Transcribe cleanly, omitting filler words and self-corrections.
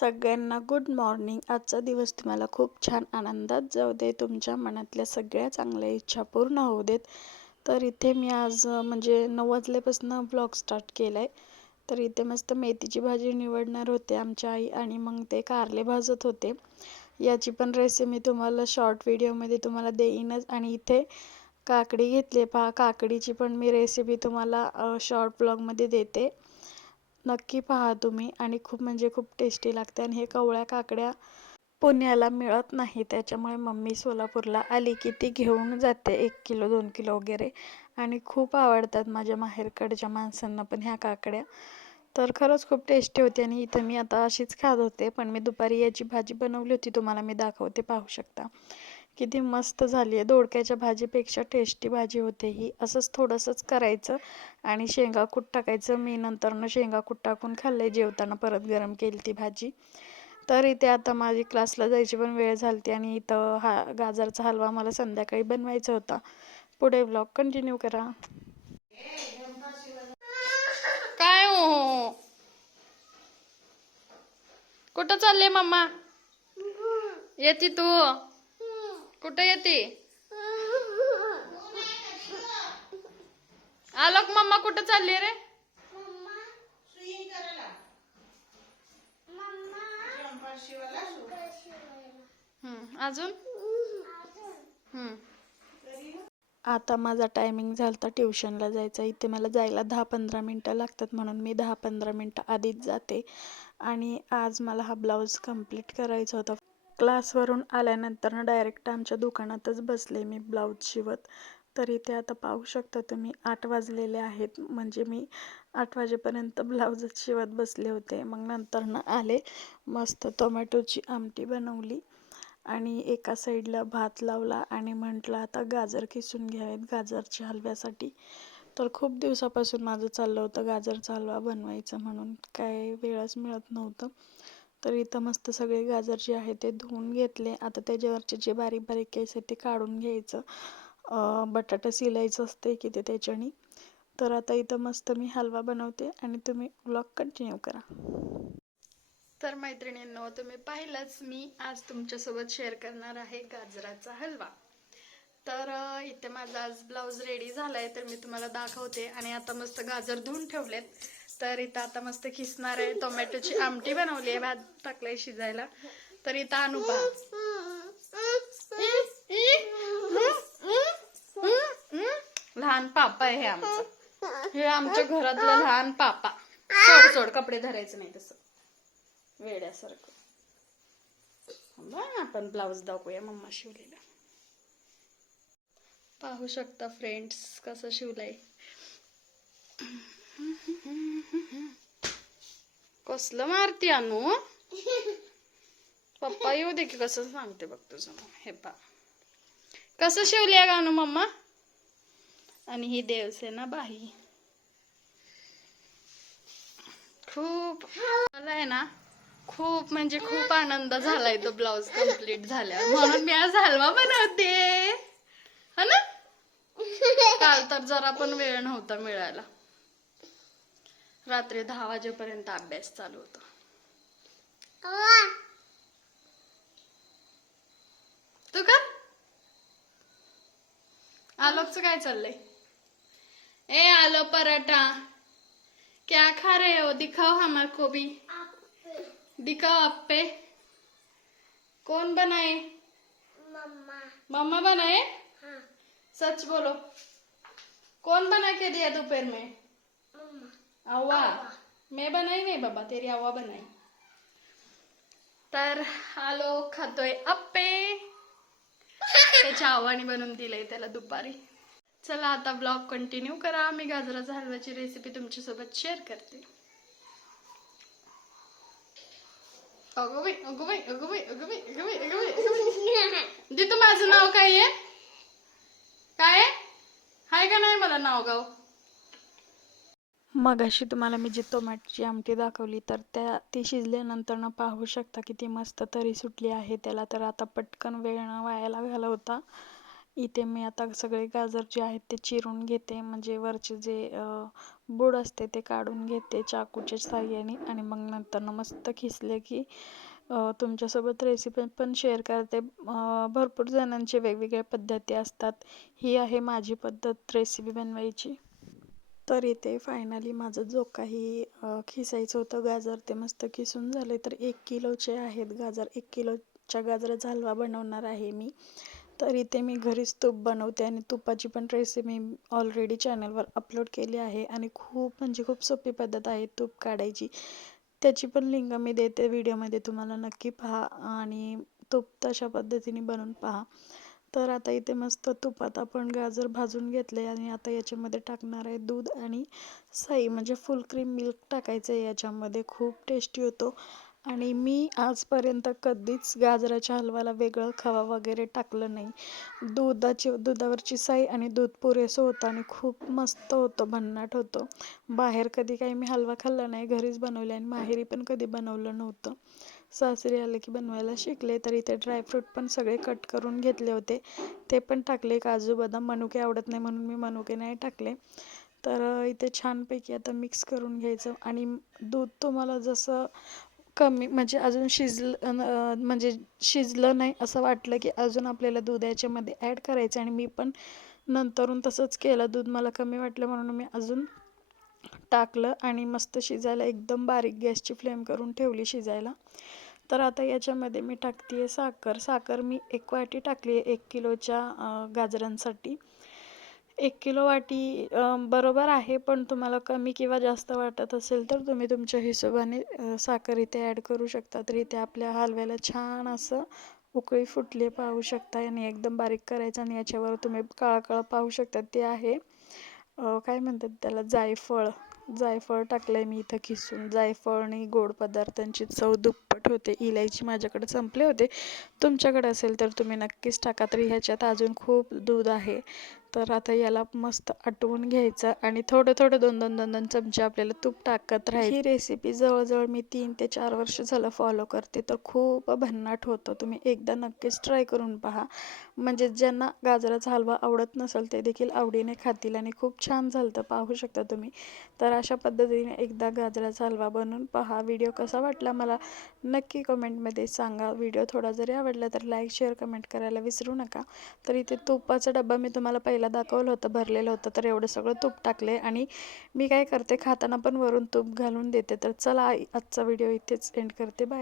सगळ्यांना good morning. आजचा दिवस तुम्हाला खूप छान आनंदात जाऊ दे. तुमच्या मनातल्या सगळ्या चांगल्या इच्छा पूर्ण होऊ देत. तर इथे मी आज म्हणजे 9 वाजल्यापासून ब्लॉग स्टार्ट केला आहे. तर इथे मस्त मेथीची भाजी निवडणार होते आमच्या आई आणि मग ते कारले भाजत होते. याची पण रेसिपी मी तुम्हाला शॉर्ट व्हिडिओमध्ये तुम्हाला देईनच. आणि इथे काकडी घेतली पहा, काकडीची पण मी रेसिपी तुम्हाला शॉर्ट ब्लॉगमध्ये देते. नक्की पहा तुम्ही. आणि खूप म्हणजे खूप टेस्टी लागते. आणि हे कवळ्या काकड्या पुण्याला मिळत नाही, त्याच्यामुळे मम्मी सोलापूरला आली की ती घेऊन जाते 1 किलो 2 किलो वगैरे. आणि खूप आवडतात माझ्या माहेरकडच्या माणसांना पण ह्या काकड्या. तर खरंच खूप टेस्टी होती. आणि इथं मी आता अशीच खात होते, पण मी दुपारी याची भाजी बनवली होती, तुम्हाला मी दाखवते, पाहू शकता किती मस्त झाली आहे. दोडक्याच्या भाजीपेक्षा टेस्टी भाजी होते ही. असंच थोडंसंच करायचं आणि शेंगा कूट टाकायचं. मी नंतरनं शेंगा कूट टाकून खाल्ले जेवताना, परत गरम केली ती भाजी. तर इथे आता माझी क्लासला जायची पण वेळ झाली आणि इथं गाजरचा हलवा मला संध्याकाळी बनवायचा होता. पुढे ब्लॉग कंटिन्यू करा. काय हो, कुठं चालले मम्मा? येते तू? कुठं येते? आलोक मम्मा कुठं चालली रे? अजून आता माझा टायमिंग झालता ट्युशनला जायचा. इथे मला जायला 10-15 मिनटं लागतात, म्हणून मी 10-15 मिनटं आधीच जाते. आणि आज मला हा ब्लाऊज कंप्लीट करायचा होता. क्लासवरून आल्यानंतर डायरेक्ट आमच्या दुकानातच बसले मी ब्लाऊज शिवत. तर इथे आता पाहू शकता तुम्ही 8 वाजलेले आहेत, म्हणजे मी 8 वाजेपर्यंत ब्लाऊजच शिवत बसले होते. मग नंतरनं आले, मस्त टोमॅटोची आमटी बनवली आणि एका साईडला भात लावला आणि म्हटलं आता गाजर किसून घ्यावेत गाजरच्या हलव्यासाठी. तर खूप दिवसापासून माझं चाललं होतं गाजरचा हलवा बनवायचं, म्हणून काय वेळच मिळत नव्हतं. तर इथं मस्त सगळे गाजर जे आहे ते धुवून घेतले. आता त्याच्यावरचे जे बारीक बारीक केस आहेत ते काढून घ्यायचं. बटाटा सिलायचं असते की ते त्याच्याने. तर आता इथं मस्त मी हलवा बनवते आणि तुम्ही व्लॉग कंटिन्यू करा. तर मैत्रिणींनो, तुम्ही पाहिलंच, मी आज तुमच्यासोबत शेअर करणार आहे गाजराचा हलवा. तर इथे माझा आज ब्लाऊज रेडी झालाय, तर मी तुम्हाला दाखवते. आणि आता मस्त गाजर धुवून ठेवलेत. तर इथं आता मस्त खिसणार आहे. टोमॅटोची आमटी बनवली आहे, भात टाकलाय शिजायला. तर इथं आणू पहा, लहान पापा आहे हे आमचं. हे आमच्या घरातलं लहान पापा. सोड सोड, कपडे धरायचं नाही तसं वेड्यासारखं. आपण ब्लाऊज दाखवूया मम्मा शिवलेला. पाहू शकता फ्रेंड्स कसं शिवलंय. कसलं मारती अनु? पप्पा येऊ दे की कसं सांगते बघ तुझं. हे पा कसं शिवले का अनु मम्मा. आणि ही देवसेना बाई. खूप मला आहे ना, खूप म्हणजे खूप आनंद झालाय तो ब्लाऊज कंप्लीट झाल्यावर, म्हणून मी आज हलवा बनवते, है ना. काल तर जरा पण वेळ नव्हता मिळायला. रात्री 10 वाजेपर्यंत अभ्यास चालू होता. तू का आलोकचं काय चाललंय? ए आलो पराठा, क्या खा रहे हो? दिखाओ हमारे को भी, दिखाओ अप्पे. कौन बनाए? मम्मा. मम्मा बनाए? हाँ. सच बोलो, कौन बना के दिया दोपहर में? मम्मा. अव्वा. मैं बनाई नहीं बाबा, तेरी अव्वा बनाई. तर आलो खातोय अप्पे. त्याच्या आव्वानी बनवून दिलंय त्याला दुपारी. चला आता ब्लॉग कंटिन्यू करा. मी गाजराच्या हलव्याची रेसिपी तुमच्यासोबत शेअर करते. अगं बाई, अगं बाई, अगं बाई, अगं बाई, अगं बाई, अगं बाई, अगं बाई. दीदू माझं नाव काय आहे? काय हाय का नाही मला नाव गाव? मगाशी तुम्हाला मी जी टोमॅटोची आमटी दाखवली, तर ती शिजल्यानंतर ना पाहू शकता किती मस्त तरी सुटली आहे त्याला. तर आता पटकन वेळ न वायाला घालवता इथे मी आता सगळे गाजर जे आहेत ते चिरून घेते, म्हणजे वरचे जे बूड असते ते काढून घेते चाकूच्या साहाय्याने आणि मग नंतर मस्त खिसले की तुमच्यासोबत रेसिपी पण शेअर करते. भरपूर जणांची वेगवेगळ्या पद्धती असतात. ही आहे माझी पद्धत रेसिपी बनवायची. तर इथे फायनली माझं जो काही खिसायचं होतं गाजर ते मस्त खिसून झाले. तर 1 किलोचे आहेत गाजर. 1 किलोच्या गाजराचा हलवा बनवणार आहे मी. तर इथे मी घरीच तूप बनवते आणि तुपाची पण रेसिपी ऑलरेडी चॅनलवर अपलोड केली आहे आणि खूप म्हणजे खूप सोपी पद्धत आहे तूप काढायची. त्याची पण लिंक मी देते व्हिडिओमध्ये, तुम्हाला नक्की पहा आणि तूप तशा पद्धतीने बनवून पहा. तर आता इथे मस्त तुपात आपण गाजर भाजून घेतले आणि आता याच्यामध्ये टाकणार आहे दूध आणि साई म्हणजे फुल क्रीम मिल्क टाकायचं आहे याच्यामध्ये. खूप टेस्टी होतो आणि मी आजपर्यंत कधीच गाजराच्या हलव्याला वेगळं खवा वगैरे टाकलं नाही. दुधावरची साई आणि दूध पुरेसं होतं आणि खूप मस्त होतं, भन्नाट होतं. बाहेर कधी काही मी हलवा खाल्ला नाही, घरीच बनवले आणि माहेरी पण कधी बनवलं नव्हतं. सासरी आले की बनवायला शिकले. तर इथे ड्रायफ्रूट पण सगळे कट करून घेतले होते, ते पण टाकले. काजू बदाम, मनुके आवडत नाही म्हणून मी मनुके नाही टाकले. तर इथे छानपैकी आता मिक्स करून घ्यायचं आणि दूध तुम्हाला जसं कमी म्हणजे अजून म्हणजे शिजलं नाही असं वाटलं की अजून आपल्याला दूध याच्यामध्ये ॲड करायचं आणि मी पण नंतरून तसंच केलं. दूध मला कमी वाटलं म्हणून मी अजून टाकलं आणि मस्त शिजायला एकदम बारीक गॅसची फ्लेम करून ठेवली शिजायला. तर आता याच्यामध्ये मी टाकते साखर. साखर मी 1 वाटी टाकली आहे 1 किलोच्या गाजरांसाठी. 1 किलो वाटी बरोबर आहे, पण तुम्हाला कमी किंवा जास्त वाटत असेल तर तुम्ही तुमच्या हिशोबाने साखर इथे ॲड करू शकता. तर इथे आपल्या हलव्याला छान असं उकळी फुटली पाहू शकता आणि एकदम बारीक करायचं आणि याच्यावर तुम्ही काळं पाहू शकता ते आहे काय म्हणतात त्याला, जायफळ. जायफळ टाकलंय मी इथं खिसून. जायफळने गोड पदार्थांची चव दुप्पट होते. इलायची माझ्याकडे संपले होते, तुमच्याकडे असेल तर तुम्ही नक्कीच टाका. तरी ह्याच्यात अजून खूप दूध आहे. तर आता याला मस्त आटवून घ्यायचं आणि थोडं थोडं 2-2 चमचे आपल्याला तूप टाकत राहायचं. ही रेसिपी जवळजवळ मी 3 ते 4 वर्ष झालं फॉलो करते. तर खूप भन्नाट होतं. तुम्ही एकदा नक्कीच ट्राय करून पहा. म्हणजे ज्यांना गाजराचा हलवा आवडत नसेल ते देखील आवडीने खातील आणि खूप छान झालं तर पाहू शकता तुम्ही. तर अशा पद्धतीने एकदा गाजराचा हलवा बनवून पहा. व्हिडिओ कसा वाटला मला नक्की कमेंटमध्ये सांगा. व्हिडिओ थोडा जरी आवडला तर लाईक, शेअर, कमेंट करायला विसरू नका. तर इथे तुपाचा डब्बा मी तुम्हाला पहिला दाखवलं होतं, भरलेलं होतं. तर एवढं सगळं तूप टाकले आणि मी काय करते खाताना पण वरून तूप घालून देते. तर चला आजचा व्हिडिओ इथेच एंड करते. बाय.